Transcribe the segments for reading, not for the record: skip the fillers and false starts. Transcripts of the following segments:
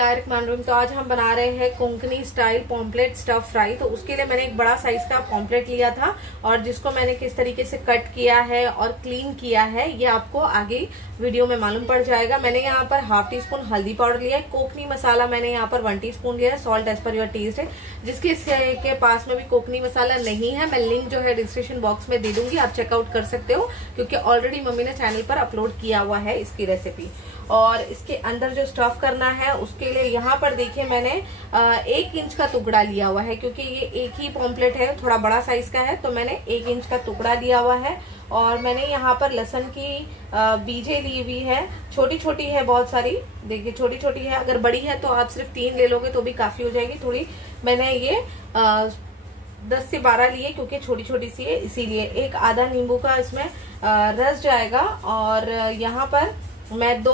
बिस्मिल्लाहिर्रहमानिर्रहीम। तो आज हम बना रहे हैं Konkani style pomfret stuff fry. तो उसके लिए मैंने एक बड़ा साइज का पॉम्पलेट लिया था और जिसको मैंने किस तरीके से कट किया है और क्लीन किया है ये आपको आगे वीडियो में मालूम पड़ जाएगा। मैंने यहाँ पर हाफ टी स्पून हल्दी पाउडर लिया है। कोकनी मसाला मैंने यहाँ पर 1 टीस्पून लिया है। Salt as per your taste है। जिसके के पास में भी कोकनी मसाला नहीं है, मैं लिंक जो है डिस्क्रिप्शन बॉक्स में दे दूंगी, आप चेकआउट कर सकते हो, क्योंकि ऑलरेडी मम्मी ने चैनल पर अपलोड किया हुआ है इसकी रेसिपी। और इसके अंदर जो स्टफ करना है उसके लिए यहाँ पर देखिए मैंने 1 इंच का टुकड़ा लिया हुआ है, क्योंकि ये एक ही पॉम्पलेट है, थोड़ा बड़ा साइज का है, तो मैंने 1 इंच का टुकड़ा लिया हुआ है। और मैंने यहाँ पर लहसुन की बीजें ली हुई है, छोटी छोटी है, बहुत सारी, देखिए छोटी छोटी है। अगर बड़ी है तो आप सिर्फ 3 ले लोगे तो भी काफी हो जाएगी। थोड़ी मैंने ये 10 से 12 लिए, क्योंकि छोटी छोटी सी है इसीलिए। एक आधा नींबू का इसमें रस जाएगा। और यहाँ पर मैं 2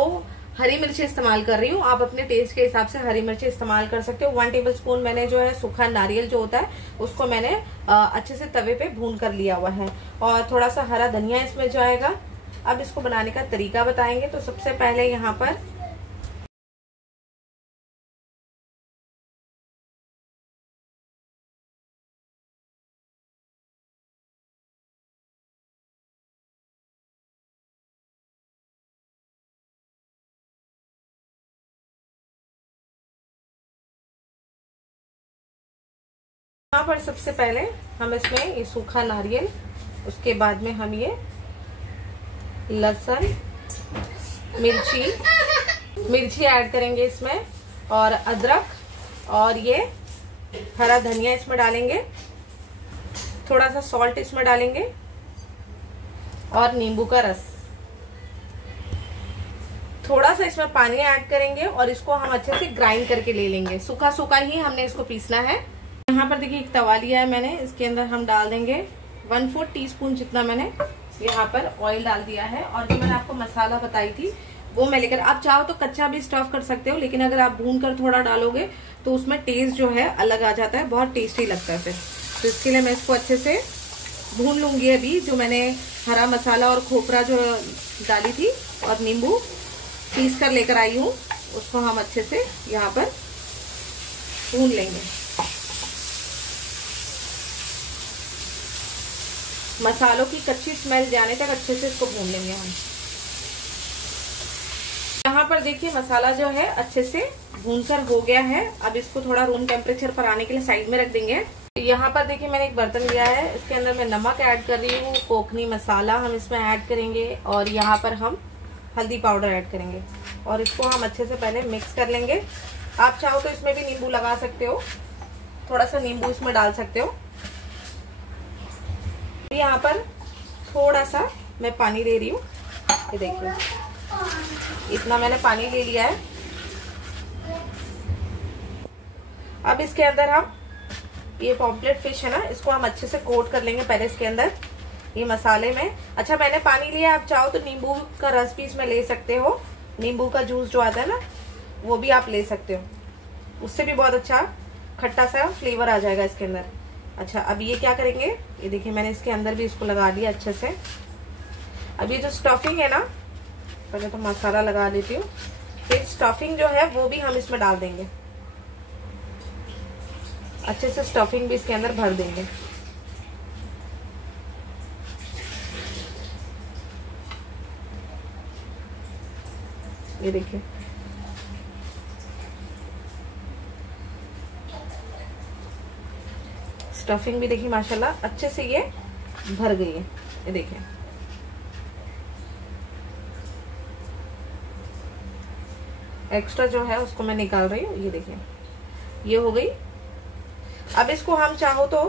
हरी मिर्ची इस्तेमाल कर रही हूँ, आप अपने टेस्ट के हिसाब से हरी मिर्ची इस्तेमाल कर सकते हो। 1 टेबलस्पून मैंने जो है सूखा नारियल जो होता है उसको मैंने अच्छे से तवे पे भून कर लिया हुआ है। और थोड़ा सा हरा धनिया इसमें जाएगा। अब इसको बनाने का तरीका बताएंगे। तो सबसे पहले यहाँ पर यहाँ पर सबसे पहले हम इसमें ये सूखा नारियल, उसके बाद में हम ये लहसुन मिर्ची ऐड करेंगे इसमें, और अदरक, और ये हरा धनिया इसमें डालेंगे, थोड़ा सा सॉल्ट इसमें डालेंगे, और नींबू का रस, थोड़ा सा इसमें पानी ऐड करेंगे और इसको हम अच्छे से ग्राइंड करके ले लेंगे। सूखा सूखा ही हमने इसको पीसना है। यहाँ पर देखिए एक तवा लिया है मैंने, इसके अंदर हम डाल देंगे 1/4 टीस्पून जितना मैंने यहाँ पर ऑयल डाल दिया है। और जो मैंने आपको मसाला बताई थी वो मैं लेकर, आप चाहो तो कच्चा भी स्टफ कर सकते हो, लेकिन अगर आप भून कर थोड़ा डालोगे तो उसमें टेस्ट जो है अलग आ जाता है, बहुत टेस्टी लगता है फिर। तो इसके लिए मैं इसको अच्छे से भून लूंगी। अभी जो मैंने हरा मसाला और खोपरा जो डाली थी और नींबू पीस कर लेकर आई हूँ, उसको हम अच्छे से यहाँ पर भून लेंगे। मसालों की कच्ची स्मेल जाने तक अच्छे से इसको भून लेंगे हम। यहाँ पर देखिए मसाला जो है अच्छे से भूनकर हो गया है। अब इसको थोड़ा रूम टेम्परेचर पर आने के लिए साइड में रख देंगे। यहाँ पर देखिए मैंने एक बर्तन लिया है, इसके अंदर मैं नमक ऐड कर रही हूँ, कोकनी मसाला हम इसमें ऐड करेंगे, और यहाँ पर हम हल्दी पाउडर ऐड करेंगे, और इसको हम अच्छे से पहले मिक्स कर लेंगे। आप चाहो तो इसमें भी नींबू लगा सकते हो, थोड़ा सा नींबू इसमें डाल सकते हो। यहाँ पर थोड़ा सा मैं पानी ले रही हूँ, ये देखिए इतना मैंने पानी ले लिया है। अब इसके अंदर हम ये पॉम्पलेट फिश है ना, इसको हम अच्छे से कोट कर लेंगे पहले इसके अंदर ये मसाले में। अच्छा मैंने पानी लिया, आप चाहो तो नींबू का रस भी इसमें ले सकते हो, नींबू का जूस जो आता है ना वो भी आप ले सकते हो, उससे भी बहुत अच्छा खट्टा सा फ्लेवर आ जाएगा इसके अंदर। अच्छा अब ये क्या करेंगे, ये देखिए मैंने इसके अंदर भी इसको लगा दिया अच्छे से। अब ये जो स्टफिंग है ना, पहले तो मसाला लगा देती हूँ, फिर स्टफिंग जो है वो भी हम इसमें डाल देंगे, अच्छे से स्टफिंग भी इसके अंदर भर देंगे। ये देखिए स्टफिंग भी देखिए माशाल्लाह अच्छे से ये भर गई है। ये देखिए एक्स्ट्रा जो है उसको मैं निकाल रही हूँ, ये देखिए ये हो गई। अब इसको हम चाहो तो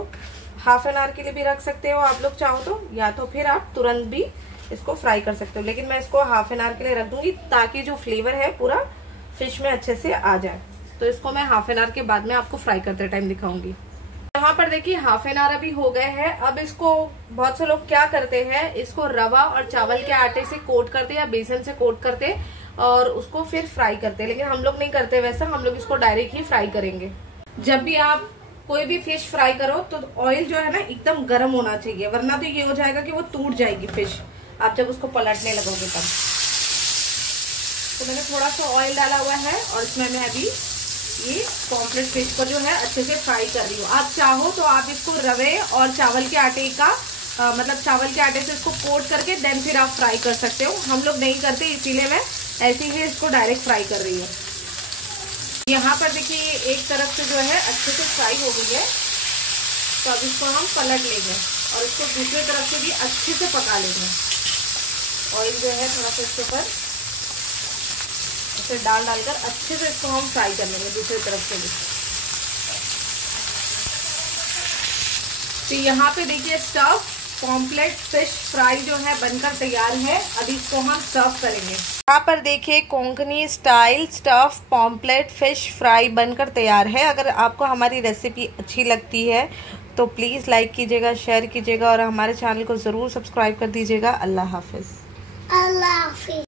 हाफ एन आवर के लिए भी रख सकते हो आप लोग चाहो तो, या तो फिर आप तुरंत भी इसको फ्राई कर सकते हो, लेकिन मैं इसको हाफ एन आवर के लिए रख दूंगी ताकि जो फ्लेवर है पूरा फिश में अच्छे से आ जाए। तो इसको मैं हाफ एन आवर के बाद में आपको फ्राई करते टाइम दिखाऊंगी। यहाँ पर देखिए हाफ एन आवर अभी हो गए हैं। अब इसको बहुत से लोग क्या करते हैं, इसको रवा और चावल के आटे से कोट करते या बेसन से कोट करते और उसको फिर फ्राई करते, लेकिन हम लोग नहीं करते वैसा, हम लोग इसको डायरेक्ट ही फ्राई करेंगे। जब भी आप कोई भी फिश फ्राई करो तो ऑयल जो है ना एकदम गर्म होना चाहिए, वरना तो ये हो जाएगा कि वो टूट जाएगी फिश, आप जब उसको पलटने लगोगे तब। तो मैंने थोड़ा सा ऑयल डाला हुआ है और इसमें मैं अभी ये पॉम्फ्रेट फिश को जो है अच्छे से फ्राई कर रही हूँ। आप चाहो तो आप इसको रवे और चावल के आटे का मतलब चावल के आटे से इसको कोट करके देन फिर आप फ्राई कर सकते हो। हम लोग नहीं करते, इसीलिए मैं ऐसे ही इसको डायरेक्ट फ्राई कर रही हूँ। यहाँ पर देखिए एक तरफ से जो है अच्छे से फ्राई हो गई है, तो अब इसको हम पलट लेंगे और इसको दूसरी तरफ से भी अच्छे से पका लेंगे। ऑयल जो है थोड़ा सा इसके ऊपर ऐसे डालकर अच्छे से इसको हम फ्राई कर लेंगे दूसरी तरफ से भी। तो यहाँ पे देखिए स्टफ पॉम्फ्रेट फिश फ्राई जो है बनकर तैयार है। अभी इसको हम सर्व करेंगे। यहाँ पर देखिए Konkani style stuff pomfret fish fry बनकर तैयार है। अगर आपको हमारी रेसिपी अच्छी लगती है तो प्लीज़ लाइक कीजिएगा, शेयर कीजिएगा और हमारे चैनल को ज़रूर सब्सक्राइब कर दीजिएगा। अल्लाह हाफिज़।